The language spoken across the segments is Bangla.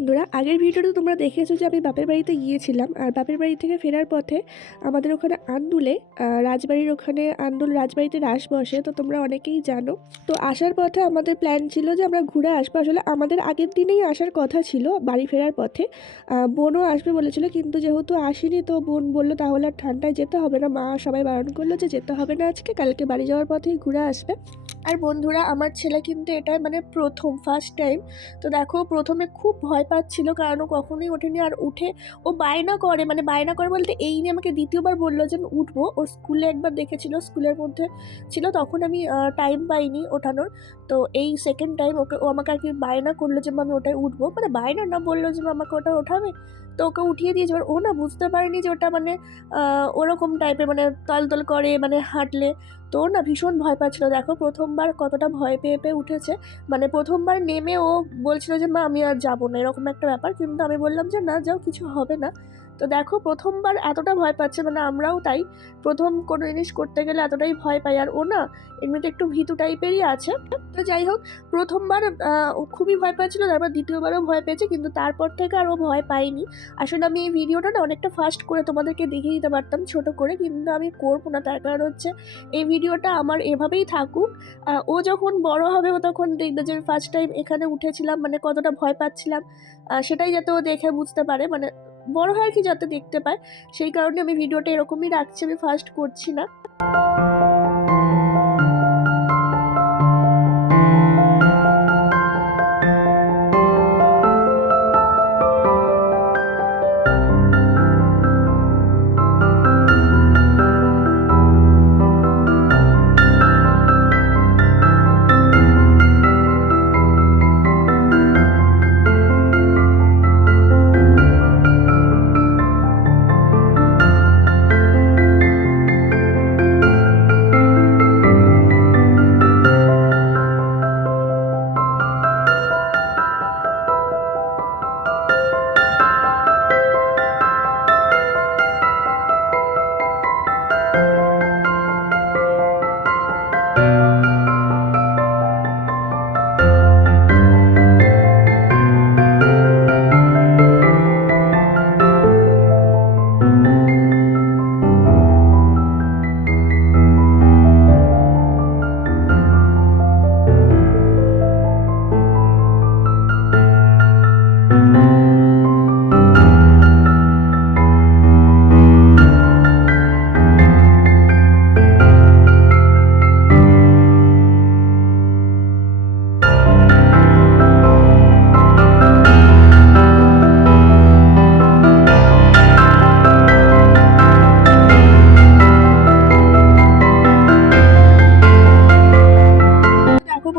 বন্ধুরা, আগের ভিডিওতে তোমরা দেখেছো যে আমি বাপের বাড়িতে গিয়েছিলাম। আর বাপের বাড়ি থেকে ফেরার পথে আমাদের ওখানে আন্দুলে রাজবাড়ির ওখানে আন্দুল রাজবাড়িতে রাস বসে, তো তোমরা অনেকেই জানো। তো আসার পথে আমাদের প্ল্যান ছিল যে আমরা ঘুরে আসবো। আসলে আমাদের আগের দিনেই আসার কথা ছিল বাড়ি ফেরার পথে। বোনও আসবে বলেছিল, কিন্তু যেহেতু আসেনি তো বোন বললো তাহলে আর ঠান্ডায় যেতে হবে না। মা সবাই বারণ করলো যে যেতে হবে না, আজকে কালকে বাড়ি যাওয়ার পথেই ঘুরে আসবে। আর বন্ধুরা, আমার ছেলে কিন্তু এটা মানে ফার্স্ট টাইম। তো দেখো, প্রথমে খুব ভয় পাচ্ছিল, কারণ ও কখনোই ওঠেনি। আর উঠে ও বায়না করে, মানে বায়না করে বলতে এই নিয়ে আমাকে দ্বিতীয়বার বললো যে আমি উঠবো। ওর স্কুলে একবার দেখেছিল, স্কুলের মধ্যে ছিল, তখন আমি টাইম পাইনি ওঠানোর। তো এই সেকেন্ড টাইম ও আমাকে আর কি বায়না করলো যে আমি ওটাই উঠবো, মানে বায়না না, বললো যে আমাকে ওটা ওঠাবে। তো ওকে উঠিয়ে দিয়েছে। এবার ও না বুঝতে পারেনি যে ওটা মানে ওরকম টাইপের, মানে তলতল করে মানে হাঁটলে। তো ও না ভীষণ ভয় পাচ্ছিল। দেখো প্রথমবার কতটা ভয় পেয়ে পেয়ে উঠেছে। মানে প্রথমবার নেমে ও বলছিল যে মা আমি আর যাবো না, এরকম একটা ব্যাপার। কিন্তু আমি বললাম যে না যাও, কিছু হবে না। তো দেখো প্রথমবার এতটা ভয় পাচ্ছে, মানে আমরাও তাই, প্রথম কোনো জিনিস করতে গেলে এতটাই ভয় পাই। আর ও না এমনিতে একটু ভীতু টাইপেরই আছে। তো যাই হোক, প্রথমবার ও খুবই ভয় পাচ্ছিল, তারপর দ্বিতীয়বারও ভয় পেয়েছে, কিন্তু তারপর থেকে আর ও ভয় পায়নি। আসলে আমি এই ভিডিওটা না অনেকটা ফাস্ট করে তোমাদেরকে দেখিয়ে দিতে পারতাম ছোট করে, কিন্তু আমি করবো না। তার কারণ হচ্ছে এই ভিডিওটা আমার এভাবেই থাকুক। ও যখন বড় হবে ও তখন দেখবে যে ফার্স্ট টাইম এখানে উঠেছিলাম, মানে কতটা ভয় পাচ্ছিলাম, সেটাই যাতে ও দেখে বুঝতে পারে, মানে বড় হয় আর কি, যাতে দেখতে পায়। সেই কারণে আমি ভিডিওটা এরকমই রাখছি, আমি ফার্স্ট করছি না।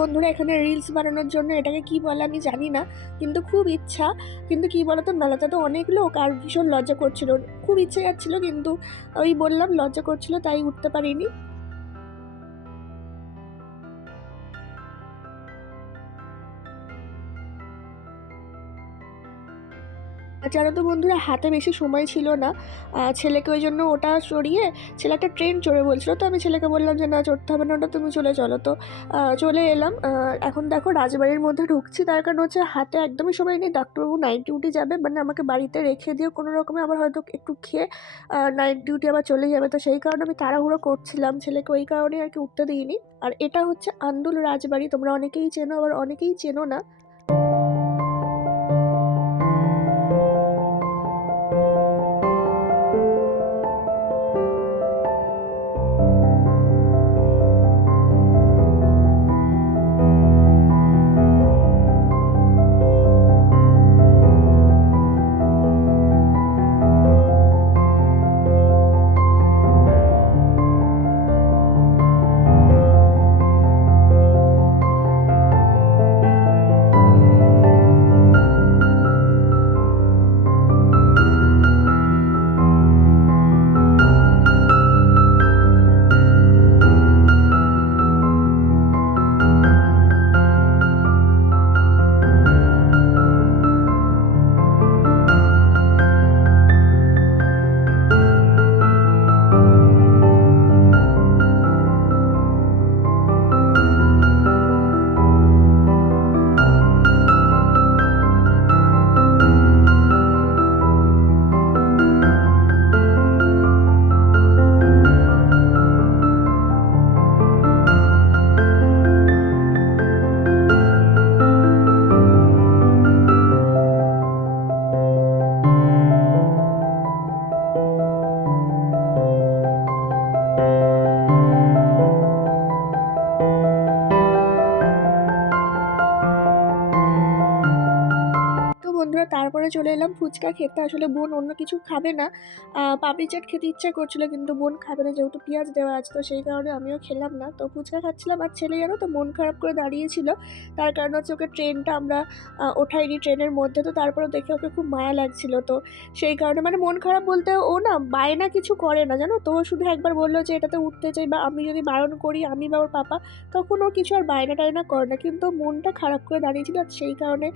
বন্ধুরা, এখানে রিলস বানানোর জন্য এটাকে কি বলে আমি জানি না, কিন্তু খুব ইচ্ছা। কিন্তু কি বলতো, মেলাতে তো অনেক লোক, আর ভীষণ লজ্জা করছিল, খুব ইচ্ছে যাচ্ছিল, কিন্তু ওই বললাম লজ্জা করছিল তাই উঠতে পারিনি। জানো তো বন্ধুরা, হাতে বেশি সময় ছিল না। ছেলেকে ওই জন্য ওটা চড়িয়ে, ছেলে একটা ট্রেন চড়ে বলছিল, তো আমি ছেলেকে বললাম যে না চড়তে হবে না ওটা, তুমি চলে চলো। তো চলে এলাম। এখন দেখো রাজবাড়ির মধ্যে ঢুকছি, তার কারণ হচ্ছে হাতে একদমই সময় নেই। ডাক্তারবাবু নাইট ডিউটি যাবে, মানে আমাকে বাড়িতে রেখে দিয়ে কোনো রকমে আবার হয়তো একটু খেয়ে নাইট ডিউটি আবার চলে যাবে। তো সেই কারণে আমি তাড়াহুড়ো করছিলাম, ছেলেকে ওই কারণে আর কি উঠতে দিইনি। আর এটা হচ্ছে আন্দুল রাজবাড়ি, তোমরা অনেকেই চেনো, আবার অনেকেই চেনো না। বন্ধুরা তারপরে চলে এলাম ফুচকা খেতে। আসলে বোন অন্য কিছু খাবে না, পাপড়ি চাট খেতে ইচ্ছা করছিল কিন্তু বোন খাবে না যেহেতু পেঁয়াজ দেওয়া আছে, তো সেই কারণে আমিও খেলাম না। তো ফুচকা খাচ্ছিলাম আর ছেলে জানো তো মন খারাপ করে দাঁড়িয়েছিল, তার কারণ হচ্ছে ওকে ট্রেনটা আমরা ওঠাইনি ট্রেনের মধ্যে, তো তারপরে দেখে ওকে খুব মায়া লাগছিল। তো সেই কারণে মানে মন খারাপ বলতে ও না বায়না কিছু করে না জানো তো, ও শুধু একবার বললো যে এটাতে উঠতে চাই, বা আমি যদি বারণ করি আমি বা ওর পাপা, তখন ও কিছু আর বায়না টায়না করে না, কিন্তু মনটা খারাপ করে দাঁড়িয়েছিল। সেই কারণে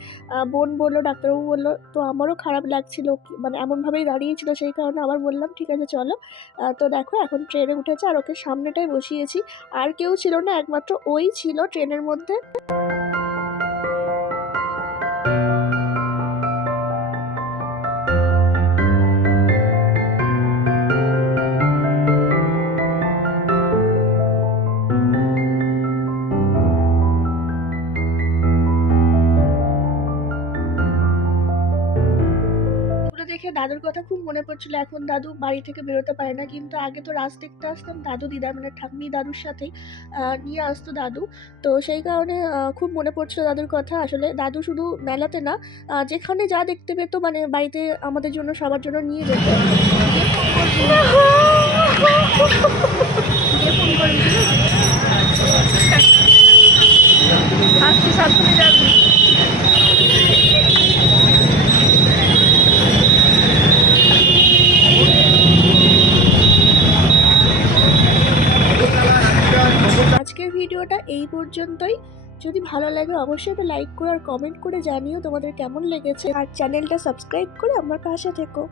বোন বললো, ডাক্তারবাবু বললো, তো আমারও খারাপ লাগছিল মানে এমনভাবেই দাঁড়িয়েছিল, সেই কারণে আবার বললাম ঠিক আছে চলো। তো দেখো এখন ট্রেনে উঠেছে আর ওকে সামনেটাই বসিয়েছি, আর কেউ ছিল না, একমাত্র ওই ছিল ট্রেনের মধ্যে। এগুলো দেখে দাদুর কথা খুব মনে পড়ছিল। এখন দাদু বাড়ি থেকে বেরোতে পারে না, কিন্তু আগে তো রাজ দেখতে আসতাম দাদু দিদার মানে ঠাম্মি দাদুর সাথেই নিয়ে আসতো দাদু। তো সেই কারণে খুব মনে পড়ছিল দাদুর কথা। আসলে দাদু শুধু মেলাতে না, যেখানে যা দেখতে পেত মানে বাড়িতে আমাদের জন্য সবার জন্য নিয়ে যেত। গিয়ে ফোন করবি, গিয়ে ফোন করবি, আসছি সাবধানে যাবি। আজকের ভিডিওটা এই পর্যন্তই। যদি ভালো লাগে অবশ্যই একটা লাইক করো আর কমেন্ট করে জানিও তোমাদের কেমন লেগেছে, আর চ্যানেলটা সাবস্ক্রাইব করে আমার পাশে থেকো।